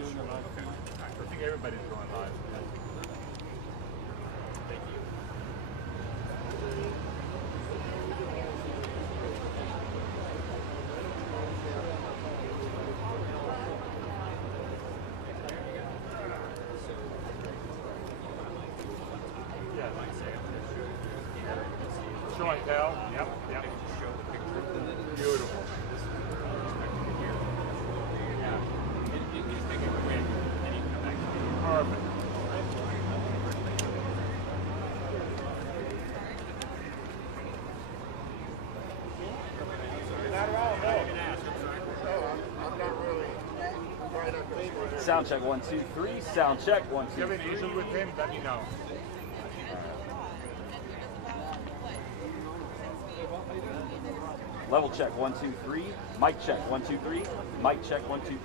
doing it live. I think everybody's going live. Thank you. Show and tell. Yep. Beautiful. Yeah. You just make it quick, and you come back to me. Perfect. Sound check 1 2 3. Sound check 1 2 3. If you have any issues with him, let me know. Level check 1 2 3. Mic check 1 2 3. Mic check 1 2 3.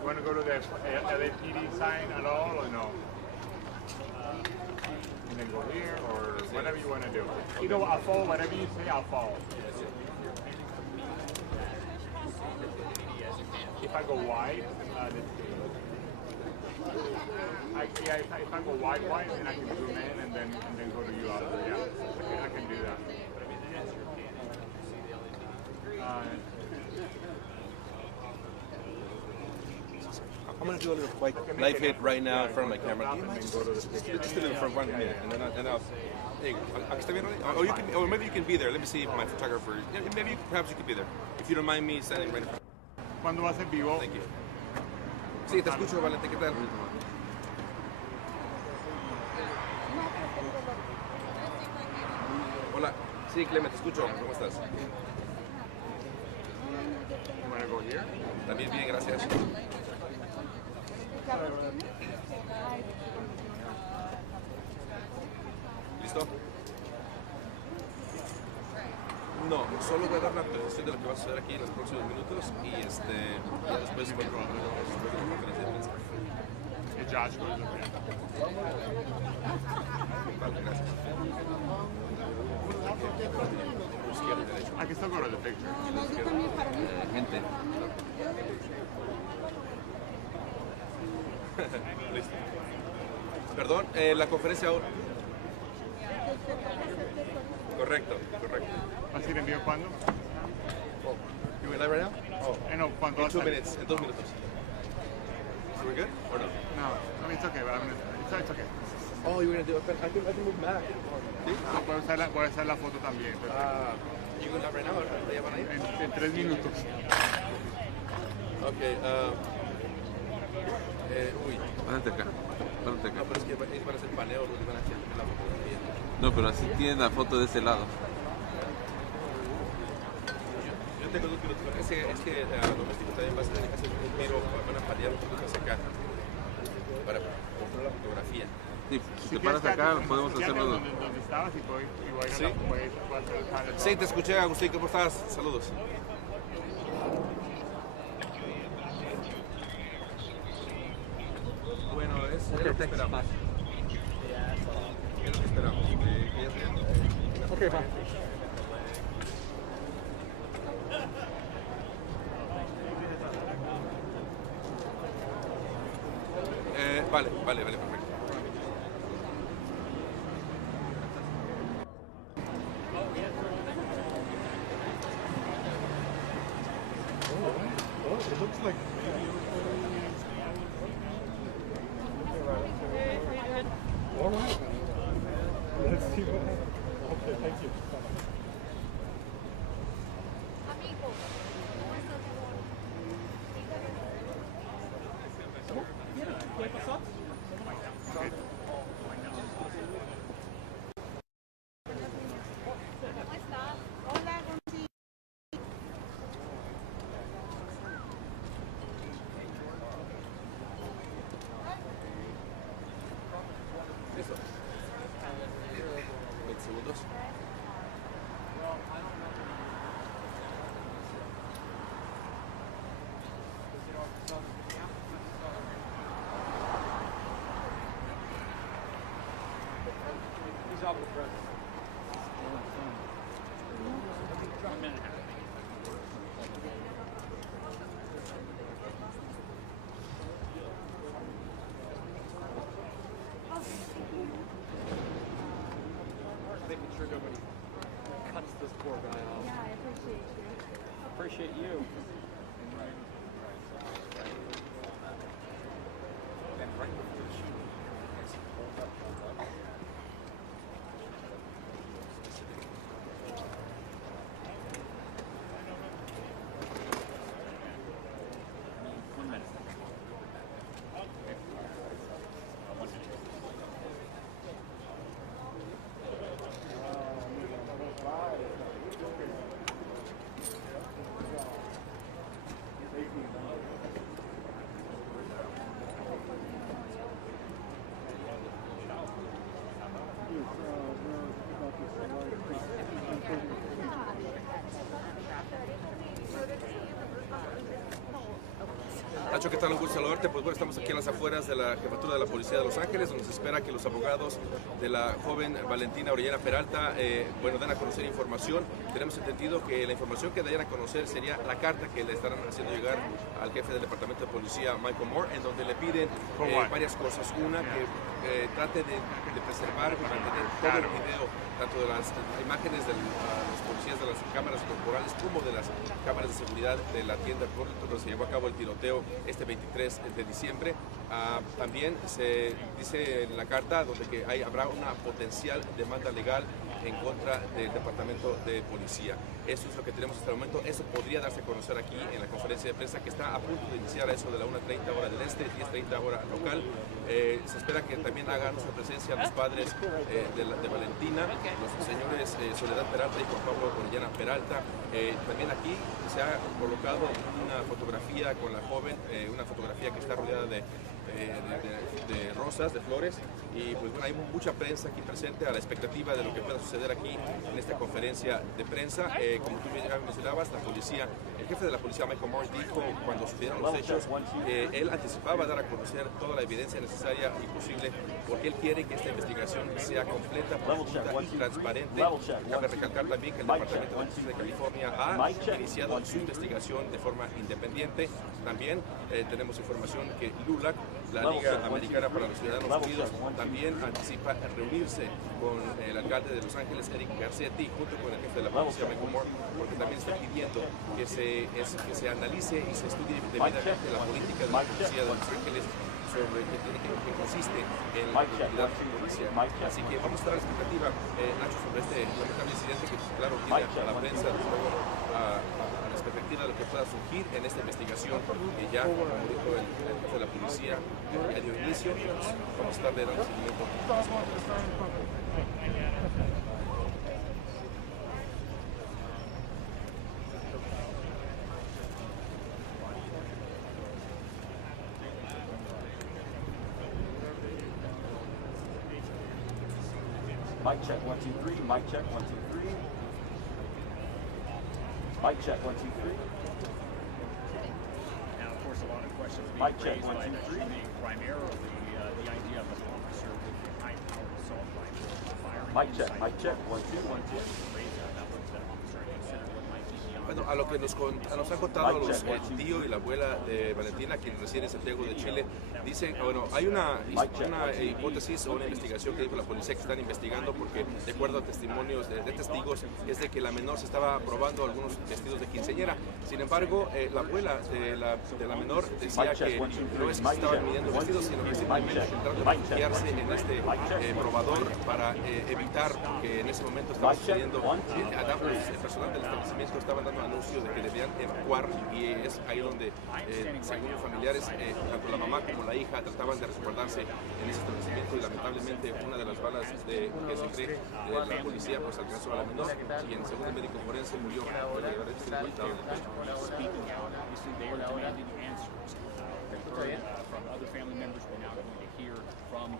You want to go to the LAPD sign at all, or no? And then go here, or whatever you want to do. You know, I'll follow whatever you say. I'll follow. If I go wide, if I go wide, then I can zoom in and then go to you after. Yeah, I can do that. I'm going to do a little live hit right now in front of my camera. Do you mind just a little for 1 minute, and then I'll. Hey, or maybe you can be there. Let me see if my photographer. Maybe perhaps you could be there. If you don't mind me standing right in front. ¿Cuándo vas en vivo? Thank you. Sí, te escucho, Valente. ¿Qué tal? Hola. Sí, Clemente, te escucho. ¿Cómo estás? You want to go here? También bien, gracias. ¿Listo? No, solo voy a dar la presentación de lo que va a suceder aquí en los próximos minutos y ya después voy a la conferencia de prensa. Josh goes up there. Vale, gracias. I can still go to the picture. Gente. Listo. Perdón, la conferencia ahora. Correcto. ¿Vas a ir en vivo cuándo? Oh, you live right now? Oh, No, ¿cuándo? in 2 minutes. In 2 minutos. So we're good or no? No, I mean it's okay, but it's okay. Oh, you're gonna do it. I can move back. ¿Sí? No, voy a hacer la foto también. You gonna live right now? ¿Ya van a ir? En 3 minutos. Okay. Uy. Párate acá. No, pero es que ellos van a hacer paneo, los van a hacer la fotografía. No, pero así tienen la foto de ese lado. Yo tengo 2 minutos. Es que Doméstico también va a tener que hacer un tiro, van a panear un poquito hacia acá para comprar la fotografía. Sí, si te paras acá, podemos hacerlo. ¿Dónde estabas? Y voy a ir ¿Sí? voy a hacer el panel. Sí, te escuché, Agustín. ¿Cómo estás? Saludos. Bueno, es lo que esperamos. Es lo que esperamos. Ok, va. Vale, perfecto. It looks like all right. Let's see what happens. Okay, thank you. Listo. 20 segundos. He's off the front. cuts this poor guy off. Yeah, I appreciate you. Appreciate you. Nacho, ¿qué tal? Un gusto saludarte. Pues bueno, estamos aquí en las afueras de la Jefatura de la Policía de Los Ángeles, donde se espera que los abogados de la joven Valentina Orellana-Peralta den a conocer información. Tenemos entendido que la información que darían a conocer sería la carta que le estarán haciendo llegar al jefe del Departamento de Policía, Michael Moore, en donde le piden varias cosas. Una, que trate de preservar y mantener todo el video, tanto de las imágenes de los policías de las cámaras corporales como de las cámaras de seguridad de la tienda donde se llevó a cabo el tiroteo este 23 de diciembre. También se dice en la carta donde que habrá una potencial demanda legal en contra del Departamento de Policía. Eso es lo que tenemos hasta el momento. Eso podría darse a conocer aquí en la conferencia de prensa que está a punto de iniciar a eso de la 1:30 hora del este, 10:30 hora local. Se espera que también hagan nuestra presencia los padres de Valentina, los señores Soledad Peralta y Juan Pablo Orellana Peralta. También aquí se ha colocado una fotografía con la joven, una fotografía que está rodeada de rosas, de flores, y pues bueno, hay mucha prensa aquí presente a la expectativa de lo que pueda suceder aquí en esta conferencia de prensa. Como tú ya mencionabas, la policía, el jefe de la policía, Michael Moore, dijo cuando sucedieron los hechos que él anticipaba dar a conocer toda la evidencia necesaria y posible porque él quiere que esta investigación sea completa, profunda y transparente. Cabe recalcar también que el Departamento de Justicia de California ha iniciado su investigación de forma independiente. También tenemos información que LULAC, la Liga Americana para los Ciudadanos Unidos, también anticipa reunirse con el alcalde de Los Ángeles, Eric Garcetti, junto con el jefe de la policía, Michael Moore, porque también está pidiendo que se analice y se estudie debidamente la política de la policía de Los Ángeles sobre que consiste en la actividad policial. Así que vamos a estar a la expectativa, Nacho, sobre este lamentable incidente que, claro, tiene a la prensa, desde luego, a la expectativa de lo que pueda surgir en esta investigación que ya, como dijo el jefe de la policía, ya dio inicio. Vamos a estar dando seguimiento. Mic check, 1, 2, 3. Mic check, 1, 2, 3. Mic check, 1, 2, 3. Now, of course, a lot of questions Mic being check, raised 1, by 2, the 3. shooting, primarily the idea of an officer with a high-powered assault rifle firing Mic check, inside mic check, 1, 2, 1, 2. raise that officer and consider what might be beyond Bueno, a lo que nos han contado el tío y la abuela de Valentina, quien reside en Santiago de Chile, dicen, bueno, hay una hipótesis o una investigación que dijo la policía que están investigando porque, de acuerdo a testimonios de testigos, es de que la menor se estaba probando algunos vestidos de quinceañera. Sin embargo, la abuela de la menor decía que no es que se estaban midiendo vestidos, sino que simplemente tratando de refugiarse en este probador para evitar que en ese momento estaba sucediendo. El personal del establecimiento estaban dando anuncios de que debían evacuar y es ahí donde, según los familiares, tanto la mamá como la hija trataban de resguardarse en ese establecimiento y lamentablemente una de las balas que se cree de la policía pues alcanzó a la menor, quien según el médico forense murió de haber sido golpeado en el pecho. speaking out. Obviously, they are demanding answers. We've heard from other family members. We're now going to hear from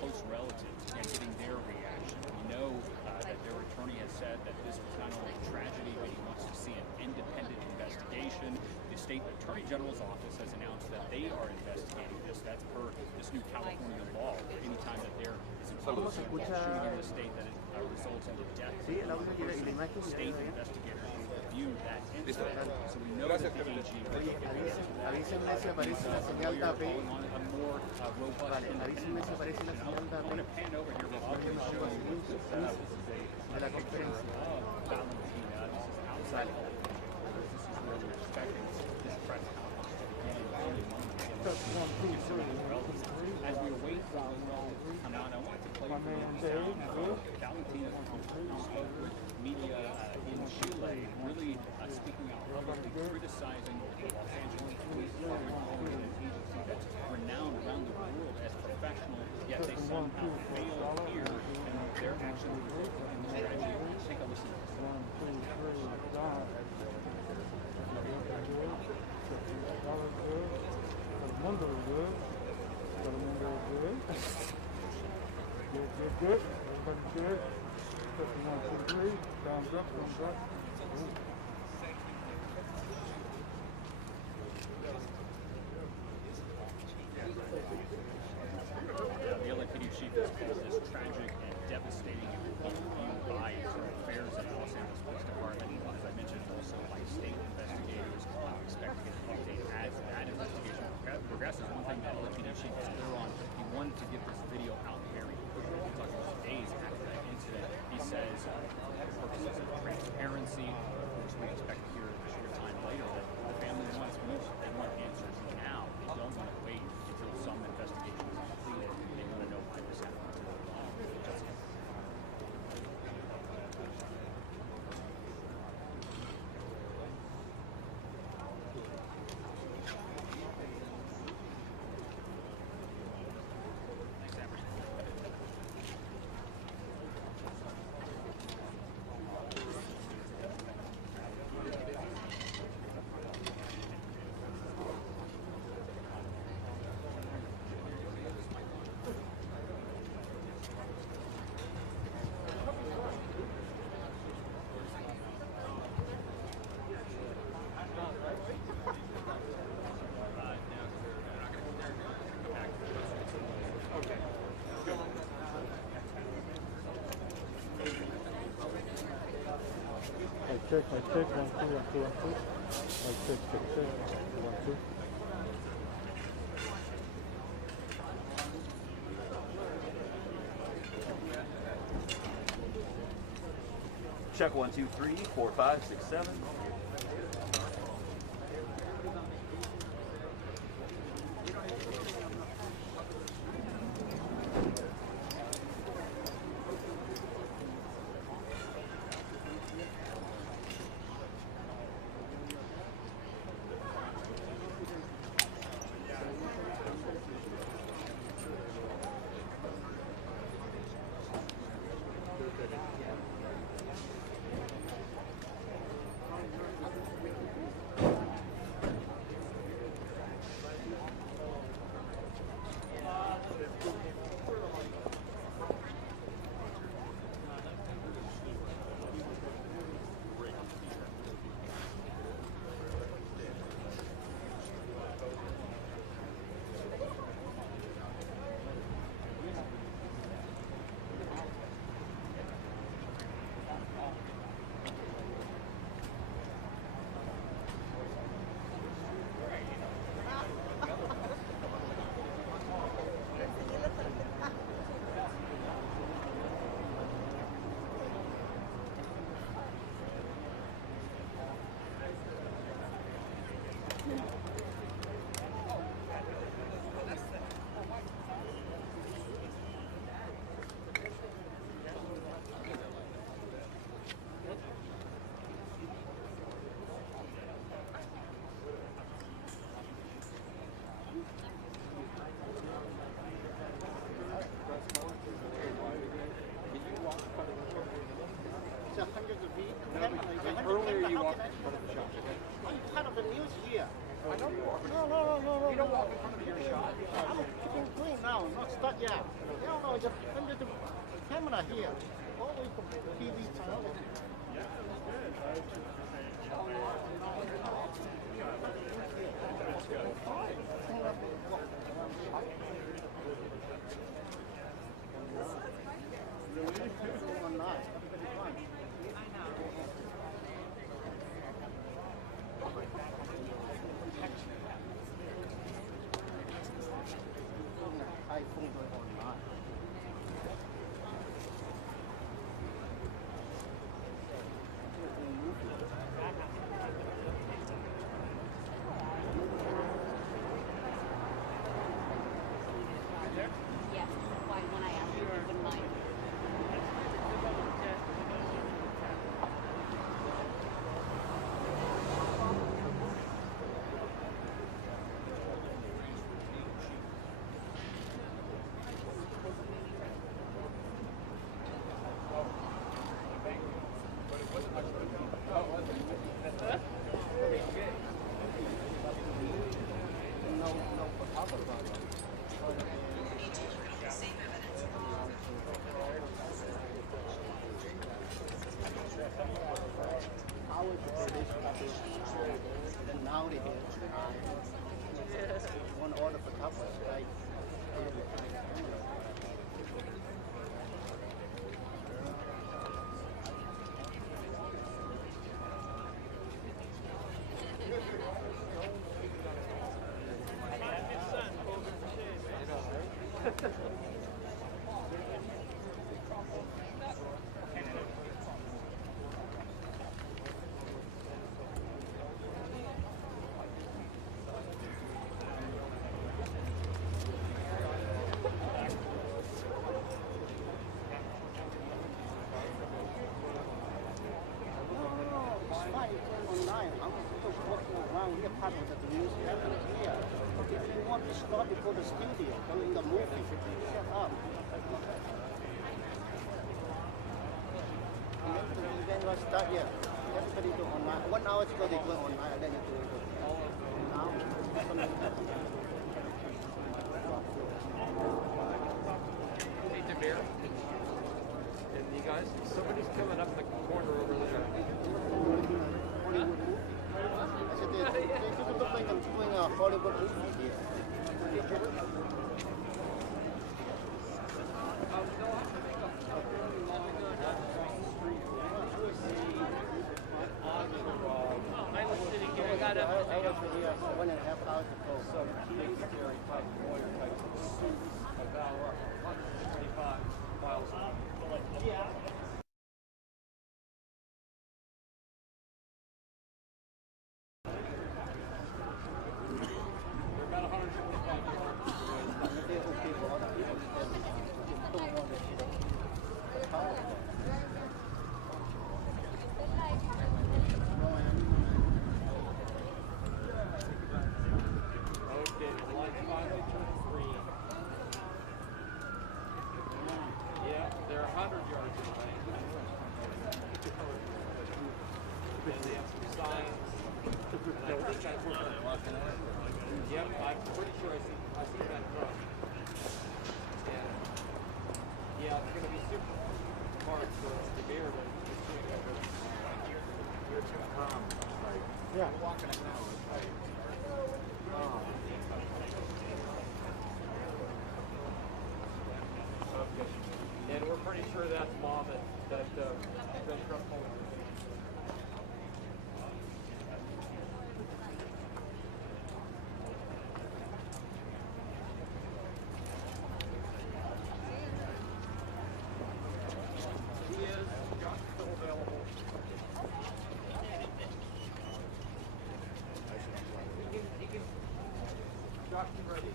close relatives and getting their reaction. We know that their attorney has said that this was not only a tragedy, but he wants to see an independent investigation. The state attorney general's office has announced that they are investigating this. That's per this new California law. Anytime that there is an officer shooting in the state that it results in the death of the state investigators review that incident. So we know that the AG Avísenme si aparece la señal de AP. going on a more robust Avísenme si aparece la señal de I'm going to pan over here. AP de la conferencia. inside the whole picture. This is where we're expecting this press conference to begin in any moment. As we await for those relatives to come out, I want to play for you the sound of Valentina, who spoke with media in Chile, really speaking out publicly, criticizing the Los Angeles Police Department, calling it an agency that's renowned around the world as professional, yet they somehow fail here, and their actions result in this tragedy. Take a listen to this. Good. Everybody good. 1, 2, 3. Thumbs up, thumbs up. The LAPD chief has called this tragic and devastating and reviewed by internal affairs at the Los Angeles Police Department. As I mentioned, also by state investigators. I'm expecting an update as that investigation progresses. One thing that LAPD chief is clear on, he wanted to get this video out very quickly. We're talking about days after that incident. He says, for purposes of transparency, of course, we expect to hear a short time later that the family wants more. They want answers now. They don't want to wait until some investigation is completed. They want to know why this happened. Check, 1, 2, 1, 2, 1, 2. Check. 1, 2. Check 1, 2, 3, 4, 5, 6, 7. Earlier you walked in front of the shop. I'm part of the news here. I know you are. No. You don't walk in front of your shop. I'm keeping clean now, not stuck yet. No, just under the camera here. Always from TV channel. bigger part of the news happening here. If you want to stop before the studio, during the movie, shut up. The event was start here. Everybody do online. 1 hour ago they go online, and then you do it now. Hey, Demir. And you guys, somebody's coming up in the corner over there. Hollywood movie. I said they look like I'm doing a Hollywood movie here. I was sitting here, I got up I was here 1.5 hours ago. some military type lawyer type suits about 125 miles an hour. Yeah. Okay, the lights finally turned green. Yeah, they're 100 yards away. And they have some signs. And I think yep, I'm pretty sure I see that truck. And yeah, it's gonna be super hard for the beer to see that. You're too calm. Like, Yeah. walking it now. It's like, Okay. And we're pretty sure that's mom that truck home. He is. Josh is still available. He can. Josh is ready.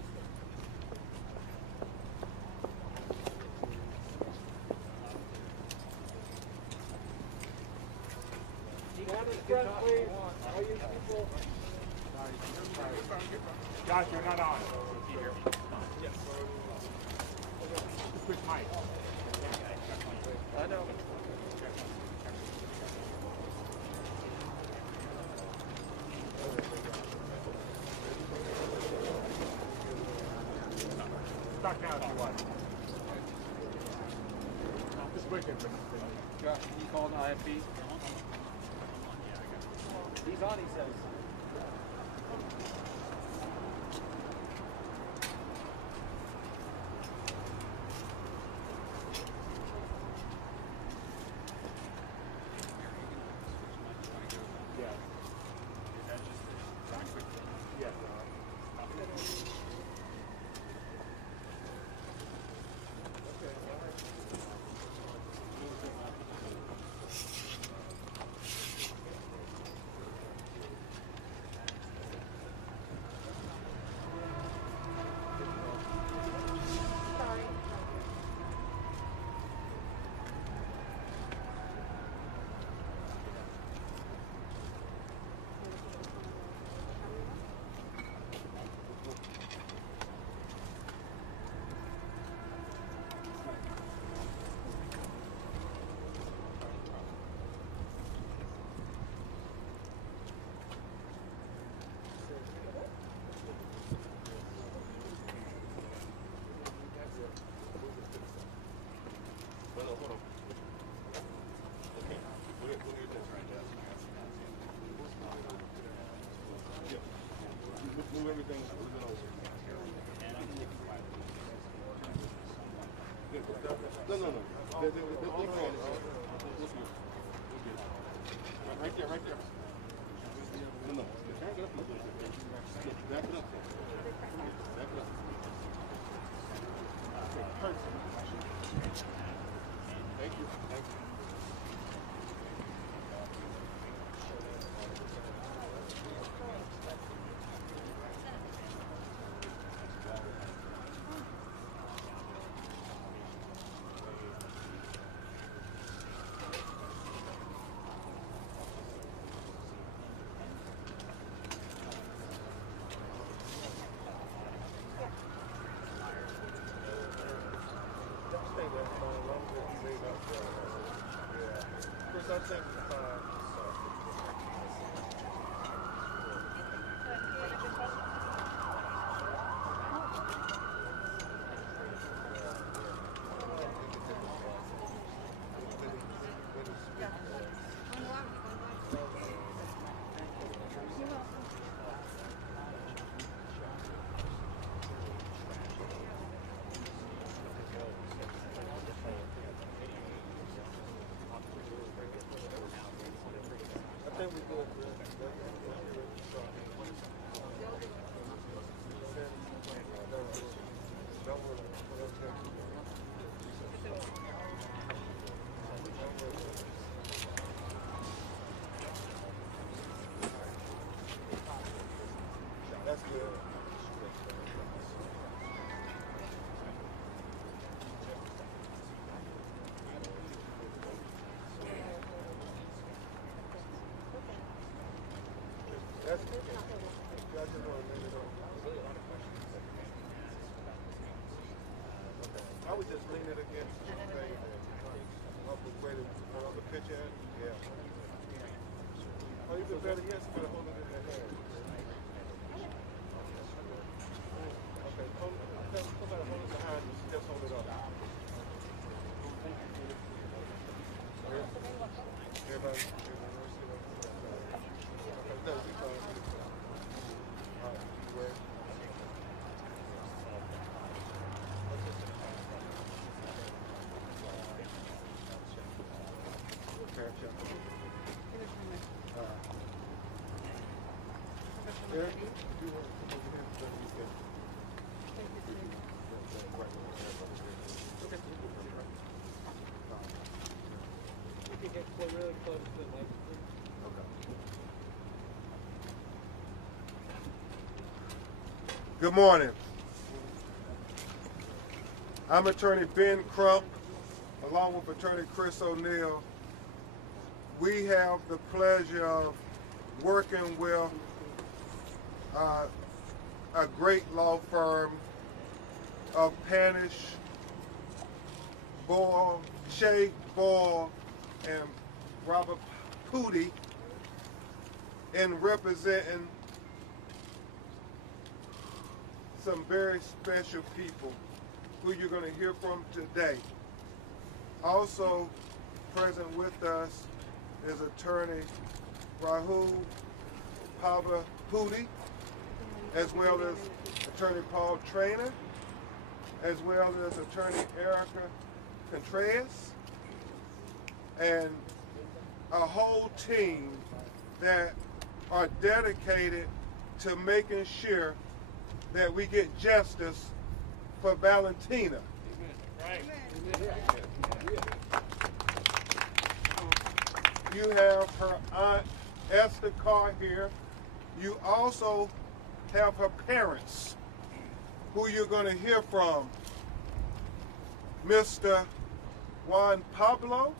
Josh, you're not on. Can you hear me? Yes. Quick mic. I know. Start now if you want. Just quick. Josh, can you call an IFB? He's on, he says. Move everything over. No. Right there. No. Back it up. Back it up. Thank you. That's okay. I just want to lean it over. Okay. I would just lean it against the thing and up the way the picture at. Yeah. Oh, even better, yes, you gotta hold it in the hand. Okay, come better hold it behind you, just hold it up. Everybody, Good morning. I'm Attorney Ben Crump, along with Attorney Chris O'Neill. We have the pleasure of working with a great law firm of Panish, Boyle, Shea, Boyle, and Robert Pooty in representing some very special people who you're going to hear from today. Also present with us is attorney Rahul Pava Pooty, as well as attorney Paul Traynor, as well as attorney Erica Contreras, and a whole team that are dedicated to making sure that we get justice for Valentina. Right. You have her aunt Esther Carr here. You also have her parents, who you're going to hear from. Mr. Juan Pablo,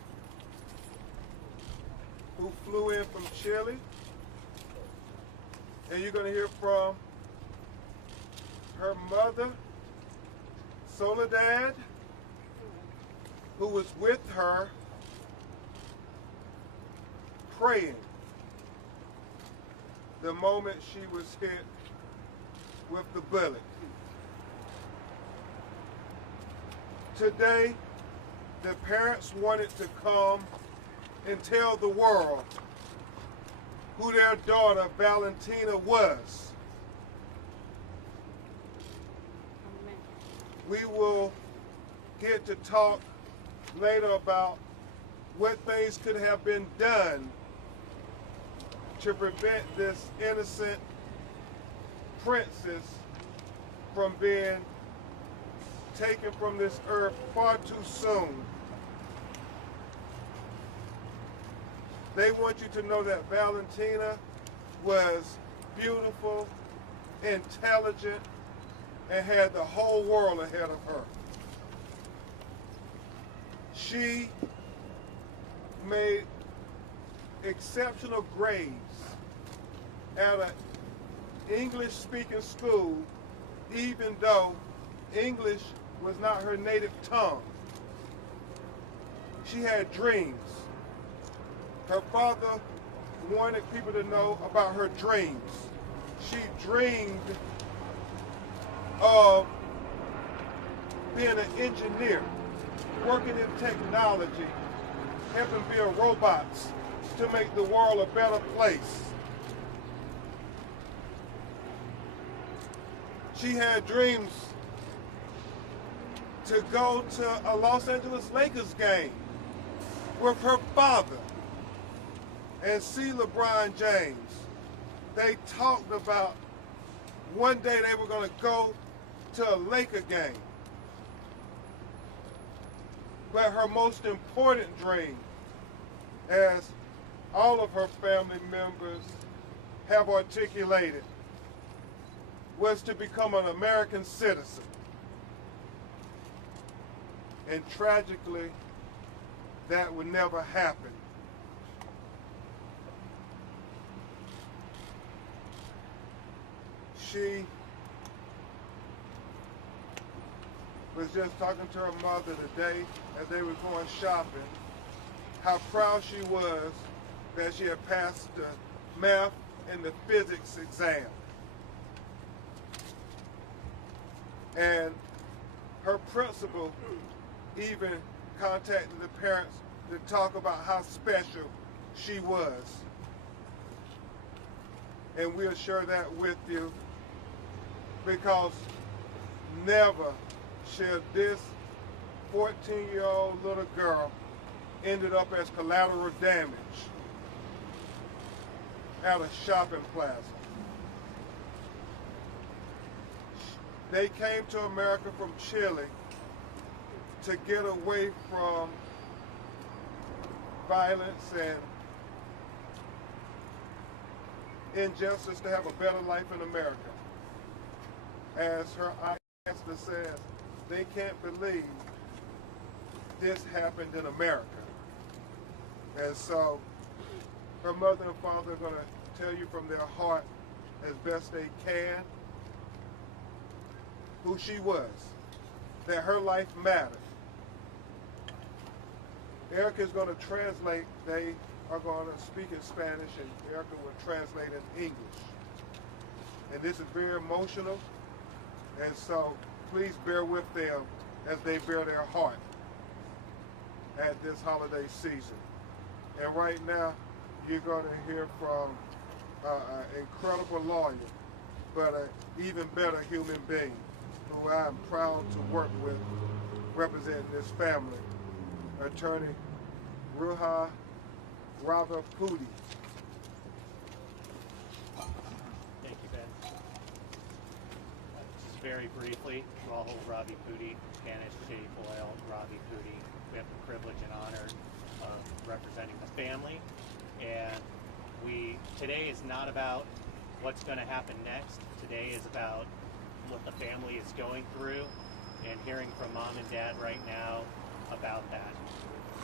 who flew in from Chile. And you're going to hear from her mother, Soledad, who was with her praying the moment she was hit with the bullet. Today, the parents wanted to come and tell the world who their daughter Valentina was. We will get to talk later about what things could have been done to prevent this innocent princess from being taken from this earth far too soon. They want you to know that Valentina was beautiful, intelligent, and had the whole world ahead of her. She made exceptional grades at an English-speaking school, even though English was not her native tongue. She had dreams. Her father wanted people to know about her dreams. She dreamed of being an engineer, working in technology, helping build robots to make the world a better place. She had dreams to go to a Los Angeles Lakers game with her father and see LeBron James. They talked about one day they were going to go to a Laker game. But her most important dream, as all of her family members have articulated, was to become an American citizen. And tragically, that would never happen. she was just talking to her mother today as they were going shopping, how proud she was that she had passed the math and the physics exam. And her principal even contacted the parents to talk about how special she was. And we'll share that with you, because never should this 14-year-old little girl ended up as collateral damage at a shopping plaza. They came to America from Chile to get away from violence and injustice, to have a better life in America. As her answer says, they can't believe this happened in America. And so her mother and father are going to tell you from their heart as best they can who she was, that her life mattered. Erica is going to translate. They are going to speak in Spanish, and Erica will translate in English. And this is very emotional, and so please bear with them as they bear their heart at this holiday season. And right now, you're going to hear from an incredible lawyer, but an even better human being, who I am proud to work with, representing this family, Attorney Ruha Rava-Pudi. Thank you, Ben. Just very briefly, Rahul Ravi-Pudi, Spanish City Boyle Ravi-Pudi. We have the privilege and honor of representing the family, and today is not about what's going to happen next. Today is about what the family is going through, and hearing from mom and dad right now about that.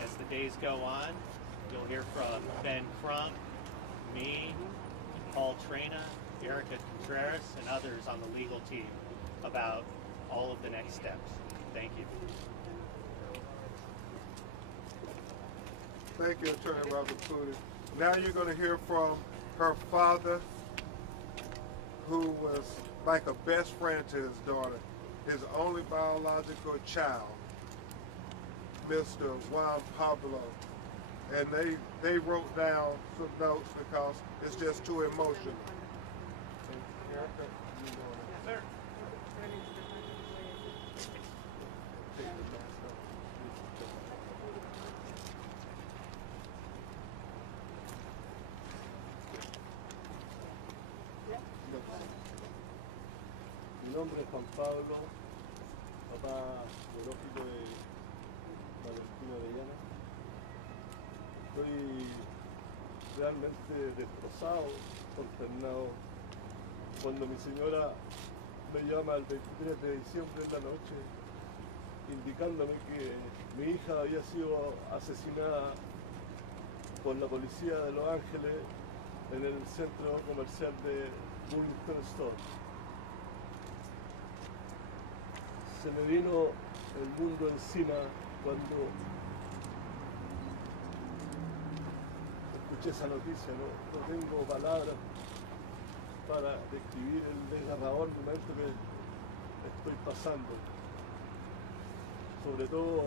As the days go on, you'll hear from Ben Crump, me, Paul Trena, Erica Contreras, and others on the legal team about all of the next steps. Thank you. Thank you, Attorney Rava-Pudi. Now you're going to hear from her father, who was like a best friend to his daughter, his only biological child, Mr. Juan Pablo. And they wrote down some notes because it's just too emotional. Erica, you want to- Sir. Mi nombre es Juan Pablo, papá biológico de Valentina Orellana. Estoy realmente destrozado, consternado, cuando mi señora me llama el 23 de diciembre en la noche indicándome que mi hija había sido asesinada por la policía de Los Ángeles en el centro comercial de Burlington Store. Se me vino el mundo encima cuando escuché esa noticia, no tengo palabras para describir el desgarrador momento que estoy pasando, sobre todo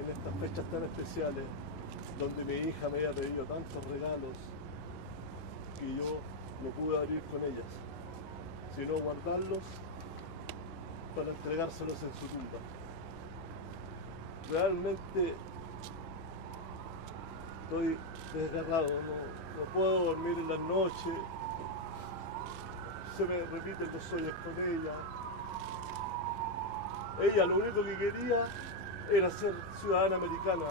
en estas fechas tan especiales donde mi hija me había pedido tantos regalos y yo no pude abrir con ellas, sino guardarlos para entregárselos en su tumba. Realmente estoy desgarrado, no puedo dormir en las noches, se me repiten los sueños con ella. Ella lo único que quería era ser ciudadana americana.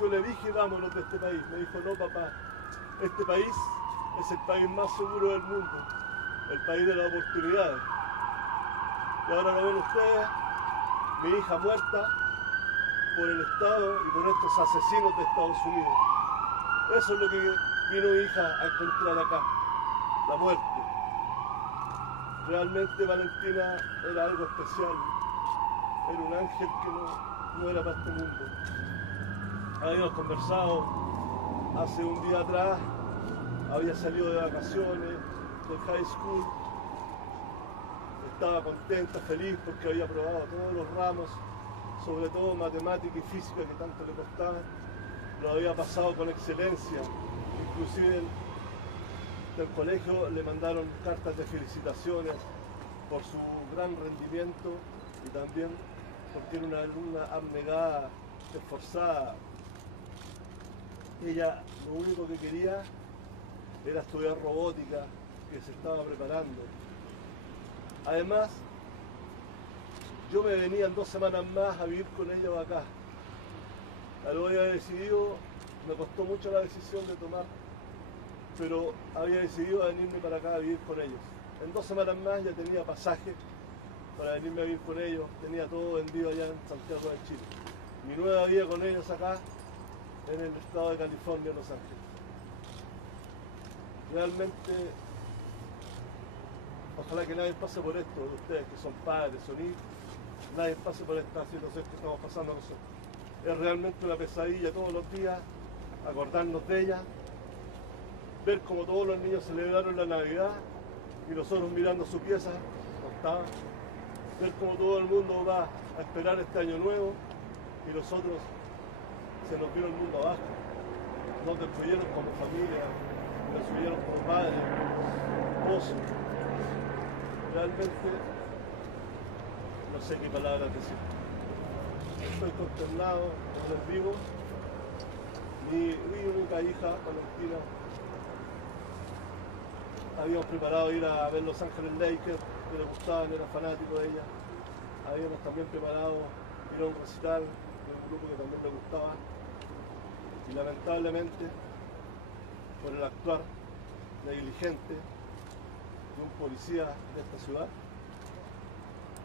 Yo le dije, vámonos de este país. Me dijo, no papá, este país es el país más seguro del mundo, el país de las oportunidades. Y ahora lo ven ustedes, mi hija muerta por el Estado y por estos asesinos de Estados Unidos. Eso es lo que vino mi hija a encontrar acá, la muerte. Realmente Valentina era algo especial, era un ángel que no era para este mundo. Habíamos conversado hace un día atrás, había salido de vacaciones, del high school, estaba contenta, feliz porque había aprobado todos los ramos, sobre todo matemática y física que tanto le costaban, lo había pasado con excelencia, inclusive del colegio le mandaron cartas de felicitaciones por su gran rendimiento y también porque era una alumna abnegada, esforzada. Ella lo único que quería era estudiar robótica, que se estaba preparando. Además, yo me venía en 2 semanas más a vivir con ella acá. Lo había decidido, me costó mucho la decisión de tomar, pero había decidido venirme para acá a vivir con ellos. En 2 semanas más ya tenía pasaje para venirme a vivir con ellos, tenía todo vendido allá en Santiago de Chile. Mi nueva vida con ellos acá, en el estado de California, Los Ángeles. Realmente, ojalá que nadie pase por esto, de ustedes que son padres, son hijos, nadie pase por esta situación que estamos pasando nosotros. Es realmente una pesadilla todos los días, acordarnos de ella, ver cómo todos los niños celebraron la Navidad y nosotros mirando su pieza, contada, ver cómo todo el mundo va a esperar este año nuevo y nosotros se nos vino el mundo abajo. Nos destruyeron como familia, nos destruyeron como padres, esposos. Realmente no sé qué palabras decir. Estoy consternado, como les digo. Mi única hija, Valentina, habíamos preparado ir a ver Los Ángeles Lakers, que le gustaban, era fanático de ella. Habíamos también preparado ir a un recital de un grupo que también le gustaba. Y lamentablemente, por el actuar negligente de un policía de esta ciudad,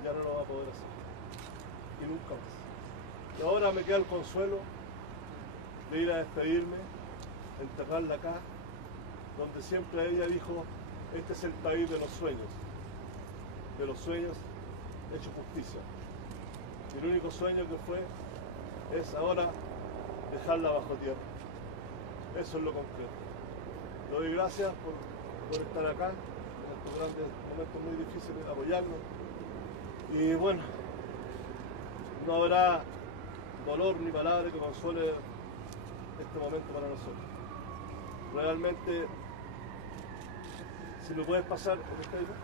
ya no lo va a poder hacer. Y nunca más. Y ahora me queda el consuelo de ir a despedirme, enterrarla acá, donde siempre ella dijo, este es el país de los sueños hechos justicia. Y el único sueño que fue es ahora dejarla bajo tierra. Eso es lo concreto. Le doy gracias por estar acá en estos grandes momentos muy difíciles, apoyarnos. Y bueno, no habrá dolor ni palabra que consuele este momento para nosotros. Realmente, si me puedes pasar el Facebook.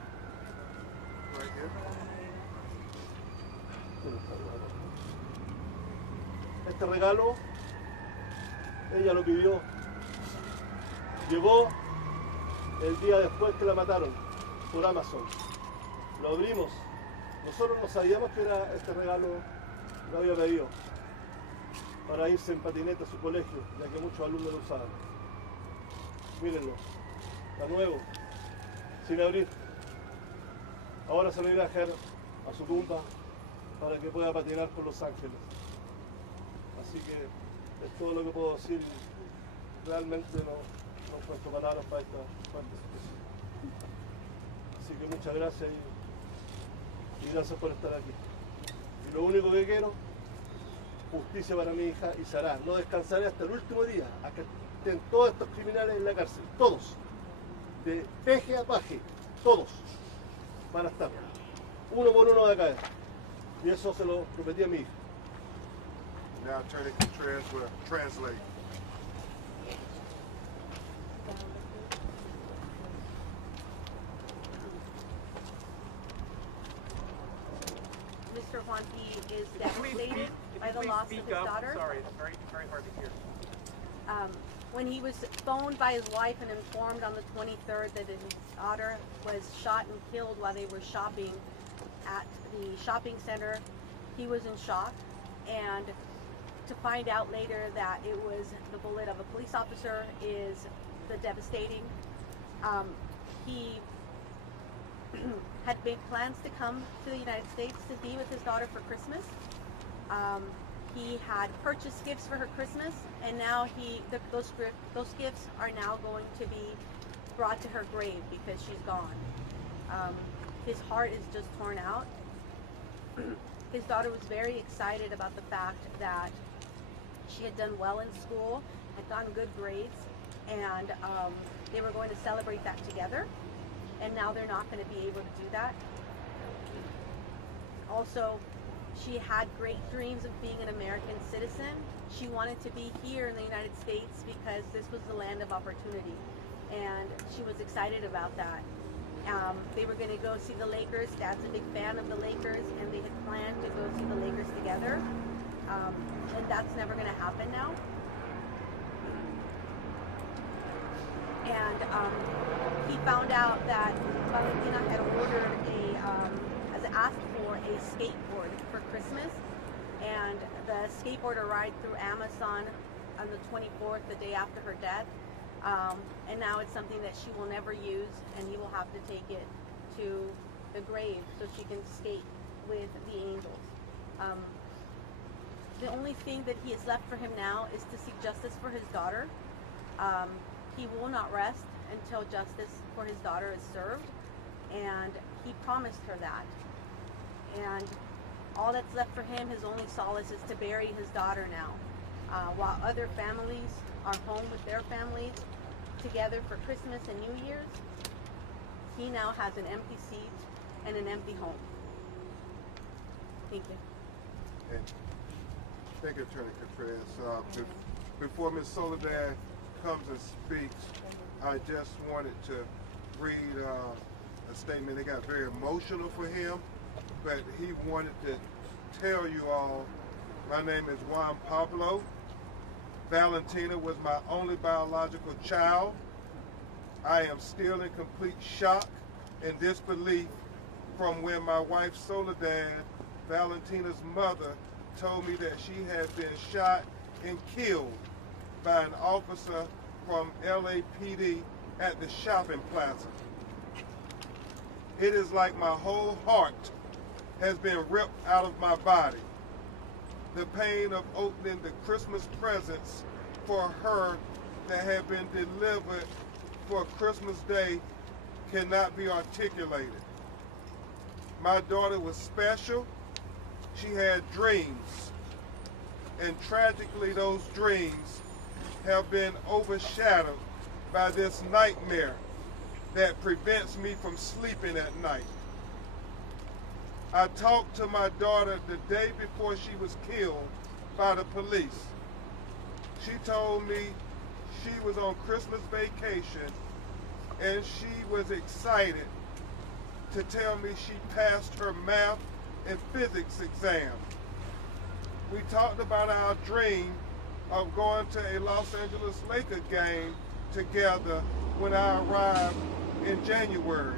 Este regalo, ella lo pidió. Llegó el día después que la mataron por Amazon. Lo abrimos. Nosotros no sabíamos que era este regalo, lo había pedido para irse en patineta a su colegio, ya que muchos alumnos lo usaban. Mírenlo, está nuevo, sin abrir. Ahora se lo irá a dejar a su tumba para que pueda patinar por Los Ángeles. Así que es todo lo que puedo decir. Realmente no encuentro palabras para esta situación. Así que muchas gracias y gracias por estar aquí. Y lo único que quiero, justicia para mi hija y Sara. No descansaré hasta el último día, hasta que estén todos estos criminales en la cárcel. Todos. De peje a paje. Todos van a estar. Uno por uno de acá. Y eso se lo prometí a mi hija. Now Attorney Contreras will translate. Mr. Juanpi is devastated by the loss of his daughter. Sorry, it's very, very hard to hear. When he was phoned by his wife and informed on the 23rd that his daughter was shot and killed while they were shopping at the shopping center, he was in shock. And to find out later that it was the bullet of a police officer is the devastating. He had big plans to come to the United States to be with his daughter for Christmas. He had purchased gifts for her Christmas, and now those gifts are now going to be brought to her grave because she's gone. his heart is just torn out. His daughter was very excited about the fact that she had done well in school, had gotten good grades, and they were going to celebrate that together. And now they're not going to be able to do that. Also, she had great dreams of being an American citizen. She wanted to be here in the United States because this was the land of opportunity. And she was excited about that. They were going to go see the Lakers. Dad's a big fan of the Lakers, and they had planned to go see the Lakers together. And that's never going to happen now. And he found out that Valentina had ordered has asked for a skateboard for Christmas, and the skateboard arrived through Amazon on the 24th, the day after her death. And now it's something that she will never use, and he will have to take it to the grave so she can skate with the angels. The only thing that he has left for him now is to seek justice for his daughter. He will not rest until justice for his daughter is served, and he promised her that. And all that's left for him, his only solace, is to bury his daughter now. While other families are home with their families together for Christmas and New Year's, he now has an empty seat and an empty home. Thank you. And thank you, Attorney Contreras. Before Ms. Soledad comes and speaks, I just wanted to read a statement. It got very emotional for him, but he wanted to tell you all, my name is Juan Pablo. Valentina was my only biological child. I am still in complete shock and disbelief from when my wife Soledad, Valentina's mother, told me that she had been shot and killed by an officer from LAPD at the shopping plaza. It is like my whole heart has been ripped out of my body. The pain of opening the Christmas presents for her that have been delivered for Christmas Day cannot be articulated. My daughter was special. She had dreams. And tragically, those dreams have been overshadowed by this nightmare that prevents me from sleeping at night. I talked to my daughter the day before she was killed by the police. She told me she was on Christmas vacation and she was excited to tell me she passed her math and physics exam. We talked about our dream of going to a Los Angeles Lakers game together when I arrived in January.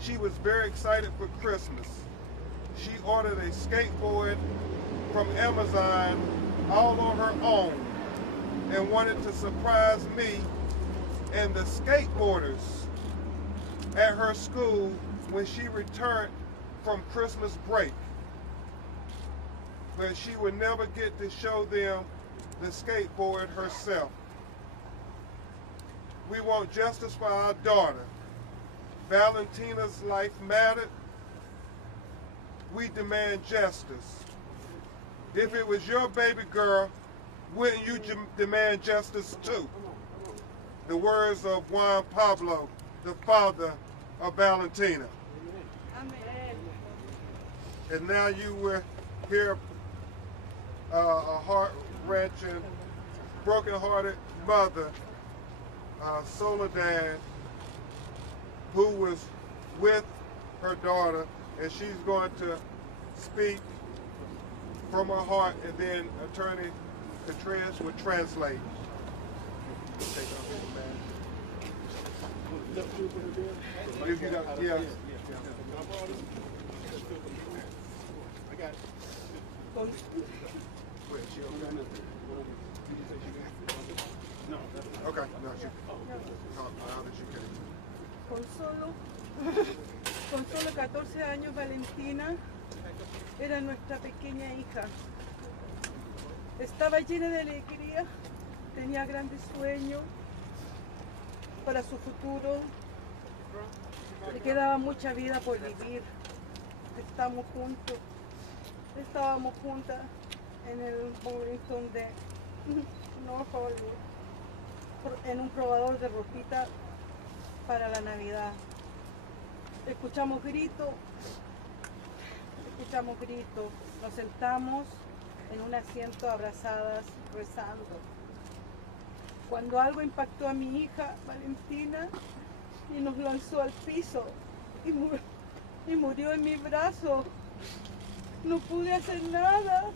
She was very excited for Christmas. She ordered a skateboard from Amazon all on her own and wanted to surprise me and the skateboarders at her school when she returned from Christmas break. But she would never get to show them the skateboard herself. We want justice for our daughter. Valentina's life mattered. We demand justice. If it was your baby girl, wouldn't you demand justice too? The words of Juan Pablo, the father of Valentina. Amen. And now you will hear a heart-wrenching, broken-hearted mother, Soledad, who was with her daughter, and she's going to speak from her heart, and then Attorney Contreras will translate. Yeah. I got it. Wait, she okay? No. Okay, no, she. Now that she can. Con solo 14 años, Valentina era nuestra pequeña hija. Estaba llena de alegría, tenía grandes sueños para su futuro, Le quedaba mucha vida por vivir. Estamos juntos. Estábamos juntas en el Burlington de North Hollywood, en un probador de ropita para la Navidad. Escuchamos gritos, nos sentamos en un asiento abrazadas rezando. Cuando algo impactó a mi hija Valentina y nos lanzó al piso y murió en mi brazo, no pude hacer nada.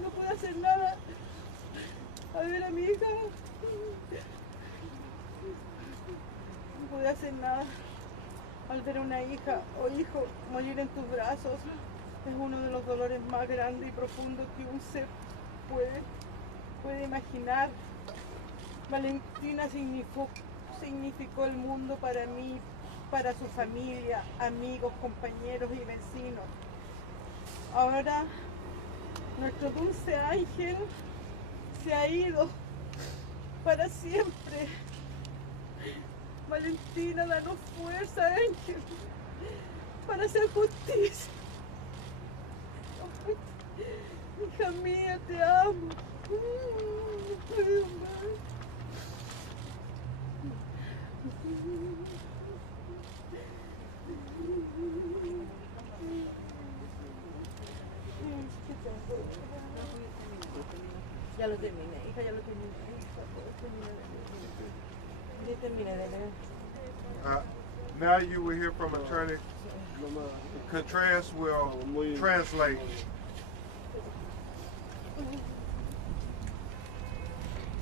No pude hacer nada. A ver a mi hija. No pude hacer nada. Al ver a una hija o hijo morir en tus brazos, es uno de los dolores más grandes y profundos que un ser puede imaginar. Valentina significó el mundo para mí, para su familia, amigos, compañeros y vecinos. Ahora nuestro dulce ángel se ha ido para siempre. Valentina, danos fuerza, ángel, para hacer justicia. Hija mía, te amo. Ya lo terminé, hija, ya lo terminé. Ya terminé de leer. Now you will hear from Attorney Contreras will translate.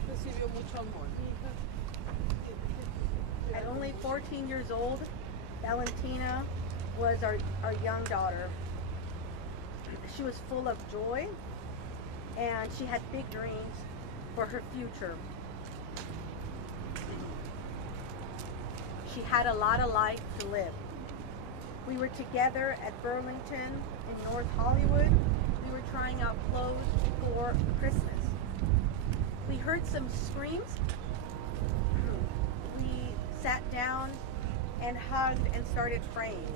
Recibió mucho amor. At only 14 years old, Valentina was our young daughter. She was full of joy, and she had big dreams for her future. She had a lot of life to live. We were together at Burlington in North Hollywood. We were trying out clothes for Christmas. We heard some screams. We sat down and hugged and started praying.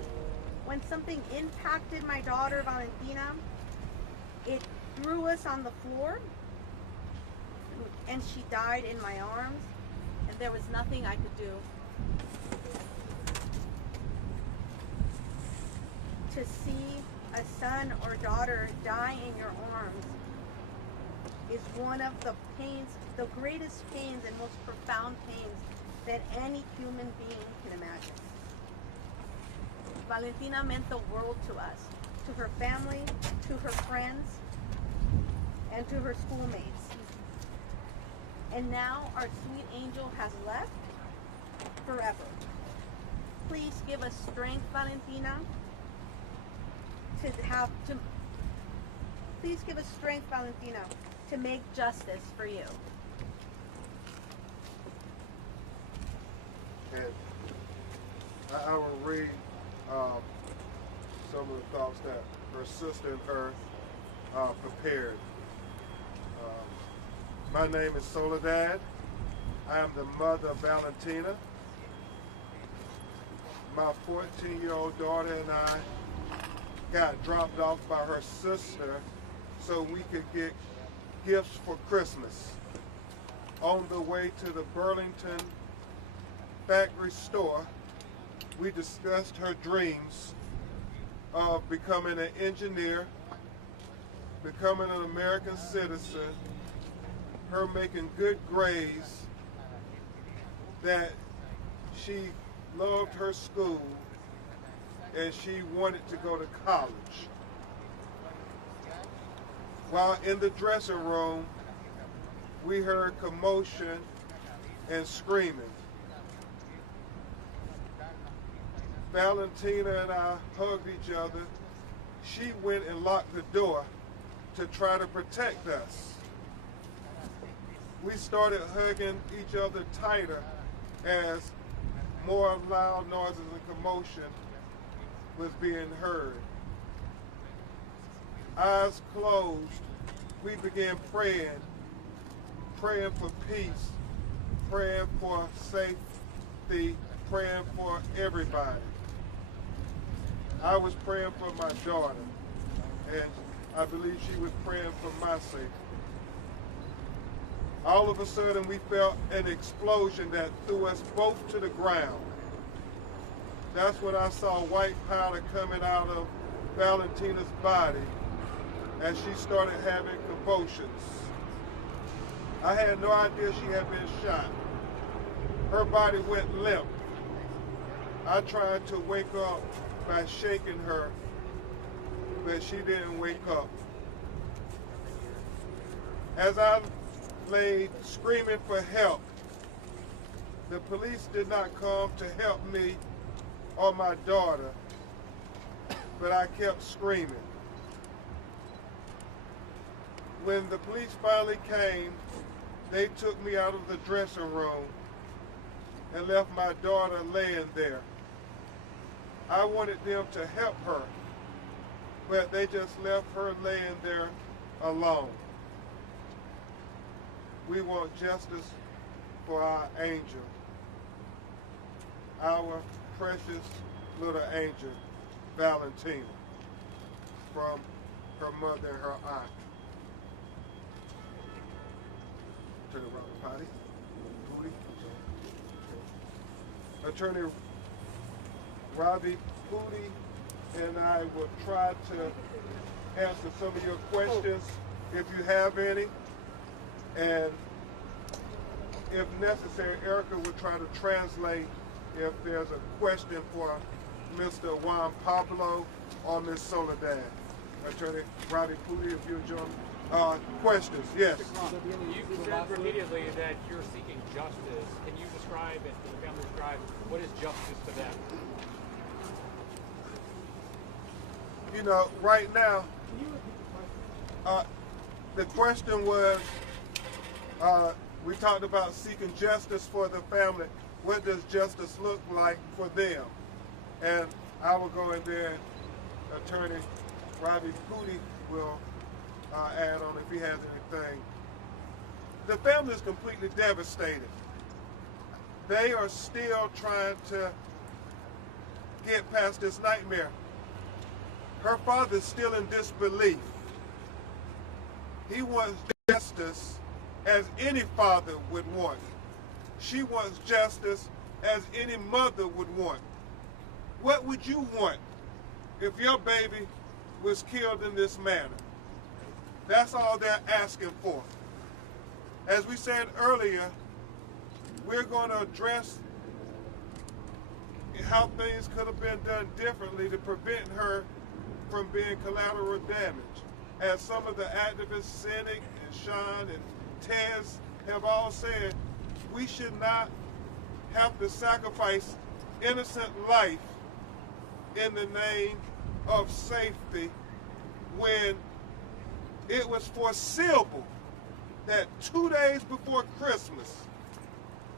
When something impacted my daughter Valentina, it threw us on the floor, and she died in my arms, and there was nothing I could do. To see a son or daughter die in your arms is one of the pains, the greatest pains and most profound pains that any human being can imagine. Valentina meant the world to us, to her family, to her friends, and to her schoolmates. And now our sweet angel has left forever. Please give us strength, Valentina, please give us strength, Valentina, to make justice for you. And I will read some of the thoughts that her sister and her prepared. My name is Soledad. I am the mother of Valentina. My 14-year-old daughter and I got dropped off by her sister so we could get gifts for Christmas. On the way to the Burlington factory store, we discussed her dreams of becoming an engineer, becoming an American citizen, her making good grades, that she loved her school, and she wanted to go to college. While in the dressing room, we heard commotion and screaming. Valentina and I hugged each other. She went and locked the door to try to protect us. We started hugging each other tighter as more loud noises and commotion was being heard. Eyes closed, we began praying for peace, praying for safety, praying for everybody. I was praying for my daughter, and I believe she was praying for my safety. All of a sudden, we felt an explosion that threw us both to the ground. That's when I saw white powder coming out of Valentina's body as she started having convulsions. I had no idea she had been shot. Her body went limp. I tried to wake up by shaking her, but she didn't wake up. As I lay screaming for help, the police did not come to help me or my daughter, but I kept screaming. When the police finally came, they took me out of the dressing room and left my daughter laying there. I wanted them to help her, but they just left her laying there alone. We want justice for our angel, our precious little angel, Valentina, from her mother and her aunt. Turn around, Potty. Attorney Robbie Pooty and I will try to answer some of your questions if you have any. And if necessary, Erica will try to translate if there's a question for Mr. Juan Pablo or Ms. Soledad. Attorney Robbie Pooty, if you'll join. Questions, yes. You said repeatedly that you're seeking justice. Can you describe, and the family describe, what is justice to them? You know, right now, the question was, we talked about seeking justice for the family. What does justice look like for them? And I will go in there, Attorney Robbie Pooty will add on if he has anything. The family is completely devastated. They are still trying to get past this nightmare. Her father is still in disbelief. He wants justice as any father would want. She wants justice as any mother would want. What would you want if your baby was killed in this manner? That's all they're asking for. As we said earlier, we're going to address how things could have been done differently to prevent her from being collateral damage. As some of the activists, Cynic and Sean and Tez, have all said, we should not have to sacrifice innocent life in the name of safety when it was foreseeable that 2 days before Christmas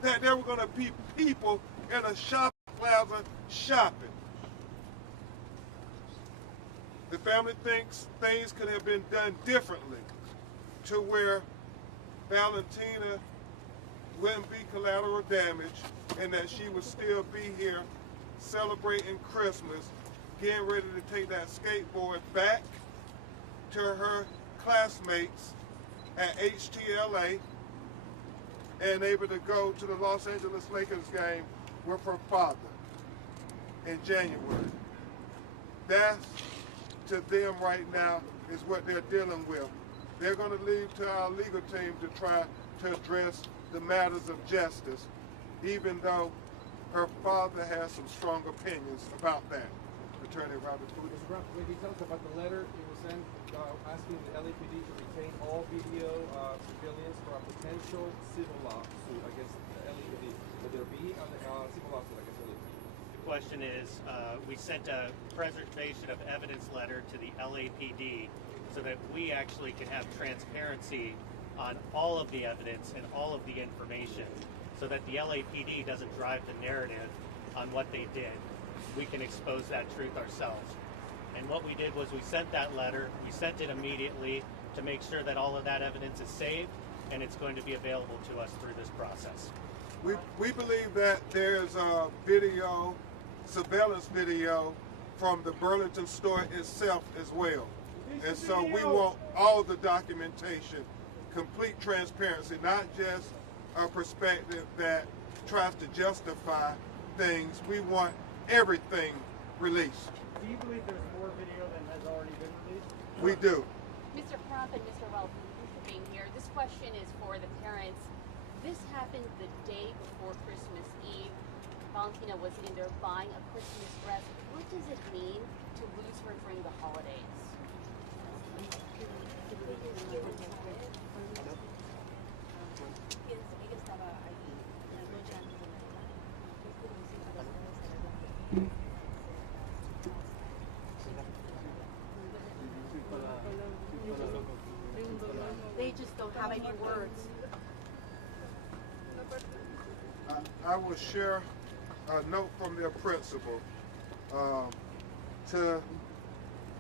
that there were going to be people in a shopping plaza shopping. The family thinks things could have been done differently to where Valentina wouldn't be collateral damage and that she would still be here celebrating Christmas, getting ready to take that skateboard back to her classmates at HTLA and able to go to the Los Angeles Lakers game with her father in January. That's, to them right now, is what they're dealing with. They're going to leave to our legal team to try to address the matters of justice, even though her father has some strong opinions about that. Attorney Robert Pooty. When you tell us about the letter it was sent asking the LAPD to retain all video surveillance for a potential civil lawsuit against the LAPD. Would there be a civil lawsuit against the LAPD? The question is, we sent a preservation of evidence letter to the LAPD so that we actually can have transparency on all of the evidence and all of the information so that the LAPD doesn't drive the narrative on what they did. We can expose that truth ourselves. And what we did was we sent that letter, we sent it immediately to make sure that all of that evidence is saved and it's going to be available to us through this process. We believe that there's a video, surveillance video, from the Burlington store itself as well. And so we want all the documentation, complete transparency, not just a perspective that tries to justify things. We want everything released. Do you believe there's more video than has already been released? We do. Mr. Crump and Mr. Wells, thank you for being here. This question is for the parents. This happened the day before Christmas Eve. Valentina was in there buying a Christmas dress. What does it mean to lose her during the holidays? They just don't have any words. I will share a note from their principal to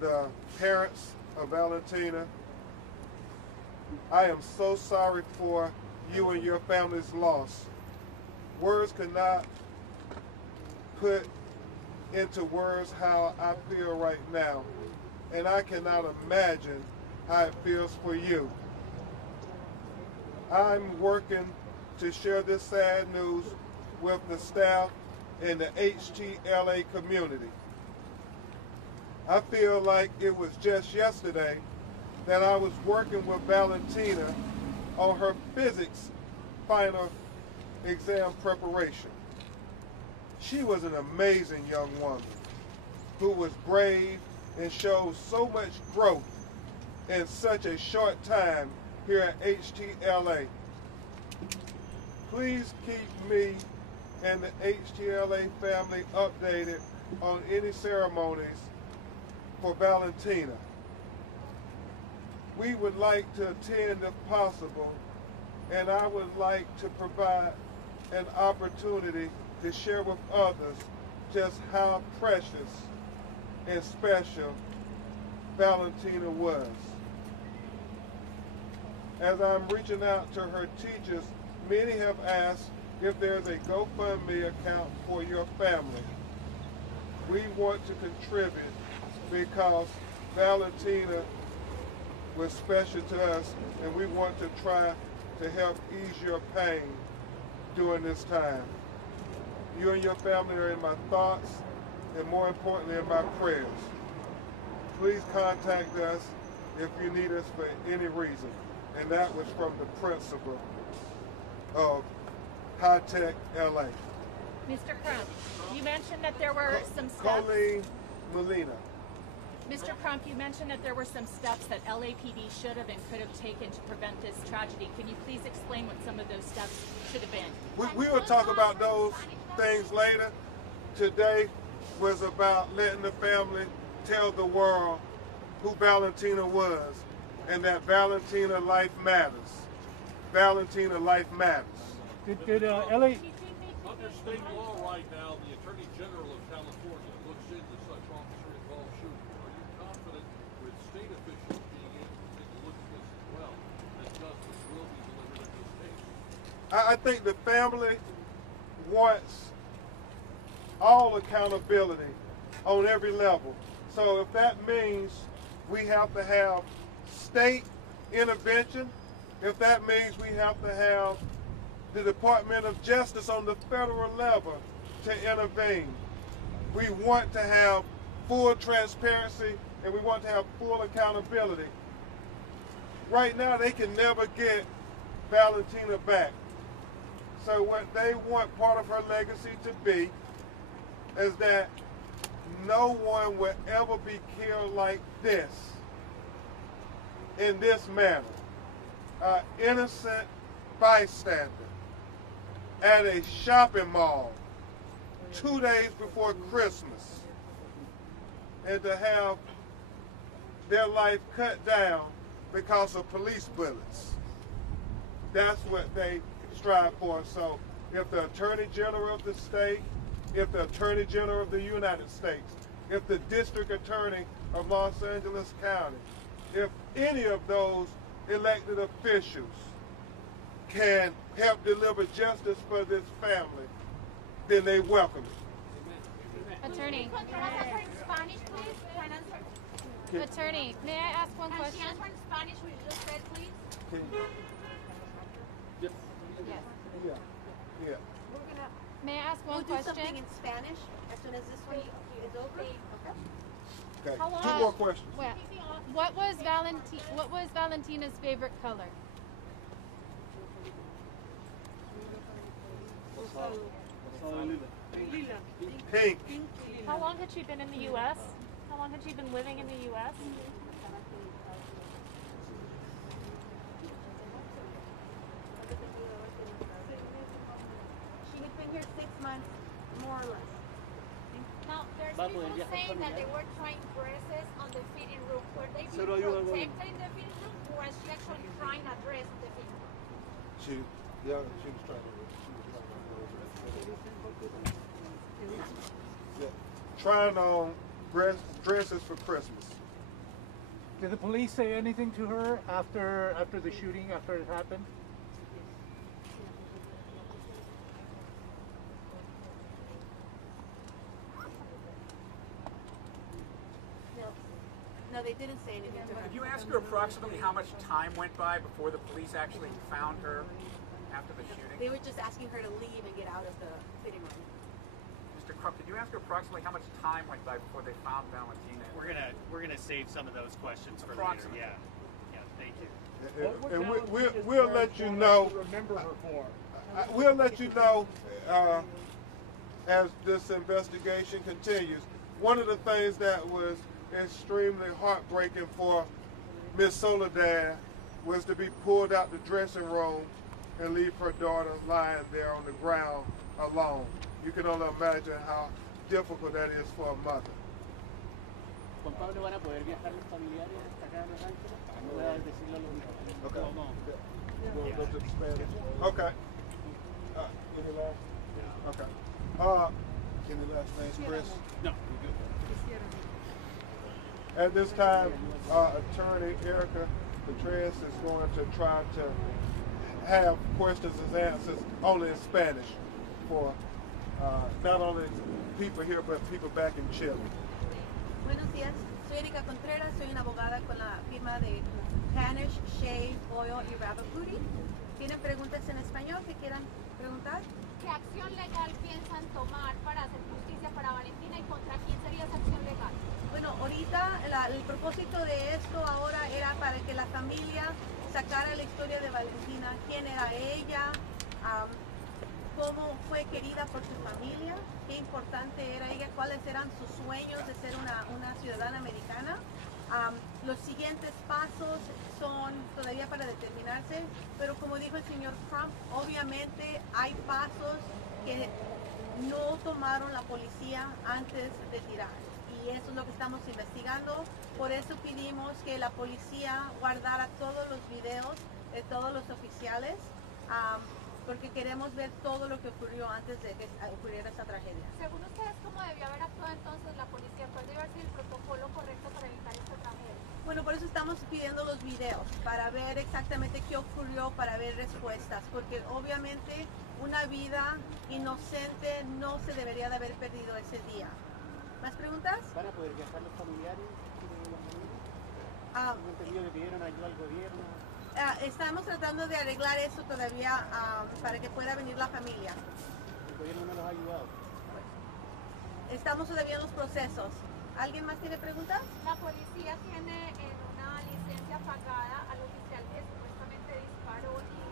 the parents of Valentina. I am so sorry for you and your family's loss. Words cannot put into words how I feel right now, and I cannot imagine how it feels for you. I'm working to share this sad news with the staff and the HTLA community. I feel like it was just yesterday that I was working with Valentina on her physics final exam preparation. She was an amazing young woman who was brave and showed so much growth in such a short time here at HTLA. Please keep me and the HTLA family updated on any ceremonies for Valentina. We would like to attend if possible, and I would like to provide an opportunity to share with others just how precious and special Valentina was. As I'm reaching out to her teachers, many have asked if there's a GoFundMe account for your family. We want to contribute because Valentina was special to us, and we want to try to help ease your pain during this time. You and your family are in my thoughts, and more importantly, in my prayers. Please contact us if you need us for any reason. And that was from the principal of High Tech LA. Mr. Crump, you mentioned that there were some steps. Colleen Molina. Mr. Crump, you mentioned that there were some steps that LAPD should have and could have taken to prevent this tragedy. Can you please explain what some of those steps should have been? We will talk about those things later. Today was about letting the family tell the world who Valentina was and that Valentina life matters. Valentina life matters. Did LA... Under state law right now, the Attorney General of California looks into such officer-involved shooting. Are you confident with state officials being able to take a look at this as well, that justice will be delivered in this case? I think the family wants all accountability on every level. So if that means we have to have state intervention, if that means we have to have the Department of Justice on the federal level to intervene. We want to have full transparency and we want to have full accountability. Right now they can never get Valentina back. So what they want part of her legacy to be is that no one will ever be killed like this, in this manner. An innocent bystander at a shopping mall 2 days before Christmas, and to have their life cut down because of police bullets. That's what they strive for. So if the Attorney General of the state, if the Attorney General of the United States, if the District Attorney of Los Angeles County, if any of those elected officials can help deliver justice for this family, then they welcome it. Attorney. Can I answer in Spanish, please? Can I answer? Attorney, may I ask one Can question? she answer in Spanish what you just said, please? Yes. Yes. Yeah. Yeah. We're gonna. May I ask one we'll question? do something in Spanish as soon as this one is over. Okay. Okay. How long? 2 more questions. What was Valentina's favorite color? Pink. How long had she been in the U.S.? How long had she been living in the U.S.? She had been here 6 months, more or less. Now, there's people saying that they were trying dresses on the fitting room. Were they being Solo ayuda con- protected in the fitting room, or was she actually trying a dress in the fitting room? She was trying to. Yeah. Trying on dresses for Christmas. Did the police say anything to her after the shooting, after it happened? No, they didn't say anything to her. Did you ask her approximately how much time went by before the police actually found her after the shooting? They were just asking her to leave and get out of the fitting room. Mr. Crump, did you ask her approximately how much time went by before they found Valentina? We're gonna save some of those questions for later. Approximately. Yeah, thank you. And we'll let you know. Remember her for? We'll let you know as this investigation continues. One of the things that was extremely heartbreaking for Miss Soledad was to be pulled out the dressing room and leave her daughter lying there on the ground alone. You can only imagine how difficult that is for a mother. Juan Pablo, ¿van a poder viajar los familiares hasta acá a Los Ángeles? No voy a decirlo lo mismo. Okay. No. We'll go to the Spanish. Okay. Any last? Okay. Any last names, Chris? No, At this time, Attorney Erica Petraeus is going to try to have questions and answers only in Spanish for not only people here, but people back in Chile. Buenos días, soy Erika Contreras, soy una abogada con la firma de Panish, Shave, Oil y Rabaputi. ¿Tienen preguntas en español que quieran preguntar? ¿Qué acción legal piensan tomar para hacer justicia para Valentina y contra quién sería esa acción legal? Bueno, ahorita el propósito de esto ahora era para que la familia sacara la historia de Valentina, quién era ella, cómo fue querida por su familia, qué importante era ella, cuáles eran sus sueños de ser una ciudadana americana. Los siguientes pasos son todavía para determinarse, pero como dijo el señor Trump, obviamente hay pasos que no tomaron la policía antes de tirar. Y eso es lo que estamos investigando. Por eso pedimos que la policía guardara todos los videos de todos los oficiales, porque queremos ver todo lo que ocurrió antes de que ocurriera esta tragedia. Según ustedes, ¿cómo debió haber actuado entonces la policía? ¿Cuál debe haber sido el protocolo correcto para evitar esta tragedia? Bueno, por eso estamos pidiendo los videos, para ver exactamente qué ocurrió, para ver respuestas, porque obviamente una vida inocente no se debería de haber perdido ese día. ¿Más preguntas? ¿Van a poder viajar los familiares? ¿Han entendido que pidieron ayuda al gobierno? Estamos tratando de arreglar eso todavía para que pueda venir la familia. El gobierno no los ha ayudado. Estamos todavía en los procesos. ¿Alguien más tiene preguntas? La policía tiene en una licencia pagada al oficial que supuestamente disparó y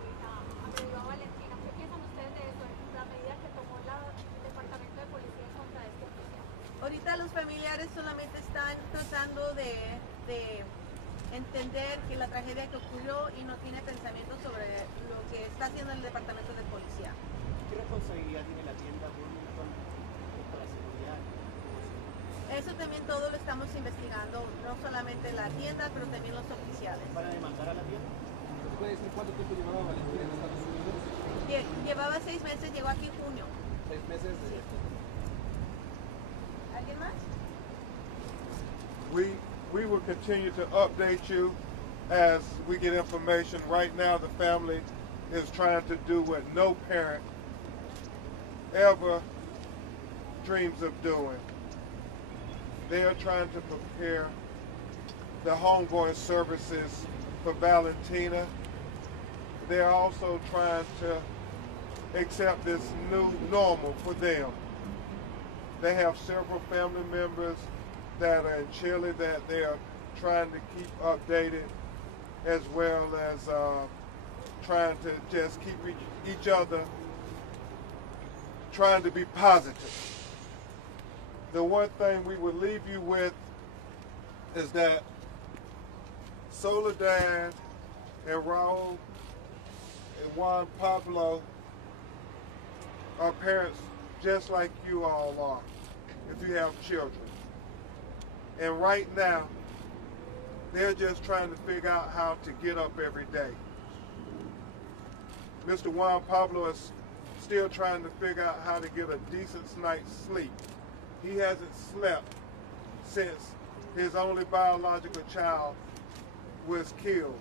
agredió a Valentina. ¿Qué piensan ustedes de eso? La medida que tomó el departamento de policía contra este oficial. Ahorita los familiares solamente están tratando de entender que la tragedia que ocurrió y no tiene pensamiento sobre lo que está haciendo el departamento de policía. ¿Qué responsabilidad tiene la tienda con la seguridad? Eso también todo lo estamos investigando, no solamente la tienda, pero también los oficiales. ¿Van a demandar a la tienda? ¿Se puede decir cuánto tiempo llevaba Valentina en Estados Unidos? Llevaba 6 meses, llegó aquí en junio. 6 meses de... ¿Alguien más? We will continue to update you as we get information. Right now, the family is trying to do what no parent ever dreams of doing. They are trying to prepare the homegoing services for Valentina. They're also trying to accept this new normal for them. They have several family members that are in Chile that they are trying to keep updated, as well as trying to just keep each other, trying to be positive. The one thing we would leave you with is that Soledad and Raul and Juan Pablo are parents just like you all are, if you have children. And right now, they're just trying to figure out how to get up every day. Mr. Juan Pablo is still trying to figure out how to get a decent night's sleep. He hasn't slept since his only biological child was killed.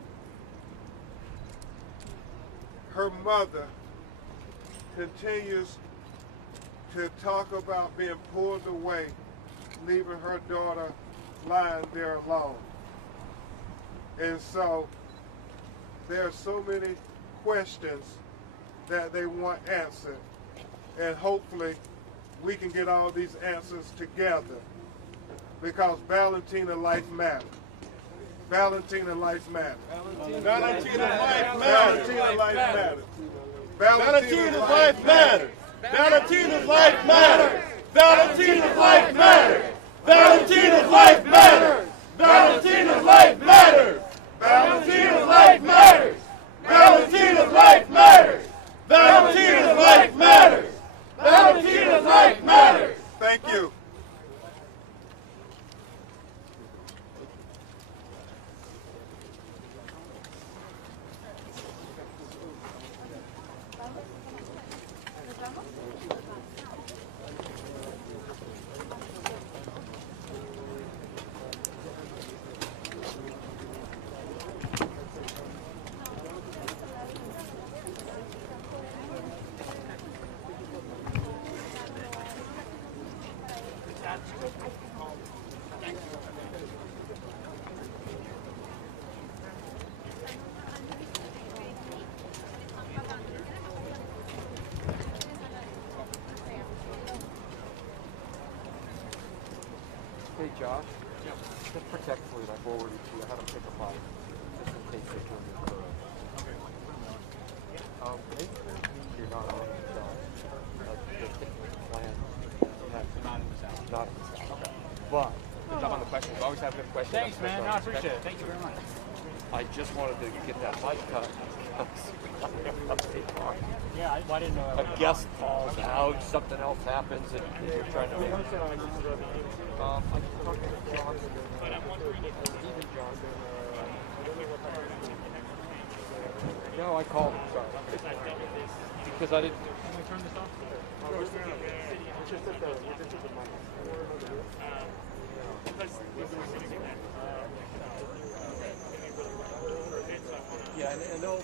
Her mother continues to talk about being pulled away, leaving her daughter lying there alone. And so there are so many questions that they want answered, and hopefully we can get all these answers together, because Valentina life matters. Valentina life matters. Valentina life matters. Valentina life matters. Valentina's life matters. Valentina's life matters. Valentina's life matters. Valentina's life matters. Valentina's life matters. Valentina's life matters. Valentina's life matters. Valentina's life matters. Valentina's life matters. Thank you. Hey Josh, just protect fleet. I forwarded to you. I had them pick a fight, just in case they join your crew. Okay. You're not on the side. Just getting the plan. Not in the south. Not in the south. Okay. But good job on the questions. We always have good questions. Thanks, man. No, I appreciate it. Thank you very much. I just wanted to get that mic cut. Yeah, I didn't know. A guest falls out, something else happens, and you're trying to. I can talk to John. Even John. No, I called him. Sorry. Because I didn't. Can we turn this off? Yeah, and they'll